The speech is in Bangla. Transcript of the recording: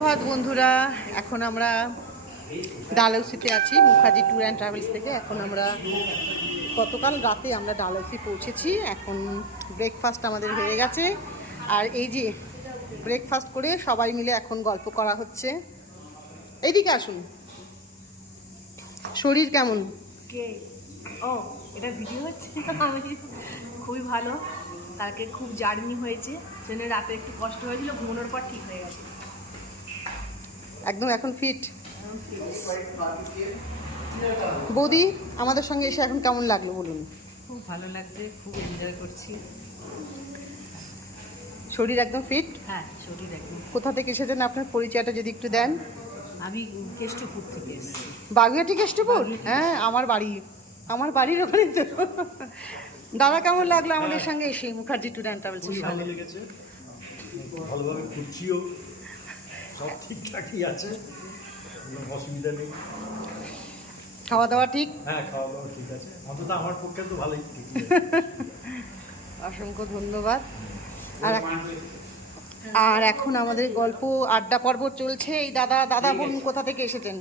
বন্ধুরা, এখন আমরা ডালহৌসিতে আছি মুখার্জি ট্যুর অ্যান্ড ট্রাভেলস থেকে। এখন আমরা গতকাল রাতে আমরা ডালহৌসি পৌঁছেছি। এখন ব্রেকফাস্ট আমাদের হয়ে গেছে, আর এই যে ব্রেকফাস্ট করে সবাই মিলে এখন গল্প করা হচ্ছে। এইদিকে আসুন। শরীর কেমন? ও এটা ভিডিও হচ্ছে। আমি খুবই ভালো, তাকে খুব জার্নি হয়েছে, জন্য রাতে একটু কষ্ট হয়েছিল, ঘুমানোর পর ঠিক হয়ে গেছে একদম এখন ফিট। বৌদি, আমাদের সঙ্গে এসে এখন কেমন লাগলো বলুন? খুব ভালো লাগছে, খুব এনজয় করছি। শরীর একদম ফিট? হ্যাঁ, শরীর একদম। কোথা থেকে এসেছেন, আপনার পরিচয়টা যদি একটু দেন। আমি কেষ্টপুর থেকে এসেছি। বাগুইআটি কেষ্টপুর? হ্যাঁ, আমার বাড়ির ওখানে তো। দাদা, কেমন লাগলো আমাদের সঙ্গে এসে মুখার্জি ট্যুর অ্যান্ড ট্রাভেলস? ভালো লেগেছে, ভালোভাবে ঘুরছিও, সব ঠিকঠাকই আছে, কোনো অসুবিধা নেই। খাওয়া দাওয়া ঠিক? হ্যাঁ, খাওয়া দাওয়া ঠিক আছে, অন্তত আমার পক্ষে তো ভালোই। অসংখ্য ধন্যবাদ। আর এখন আমাদের গল্প আড্ডা পর্ব চলছে। এই দাদা বোন কোথা থেকে এসেছেন?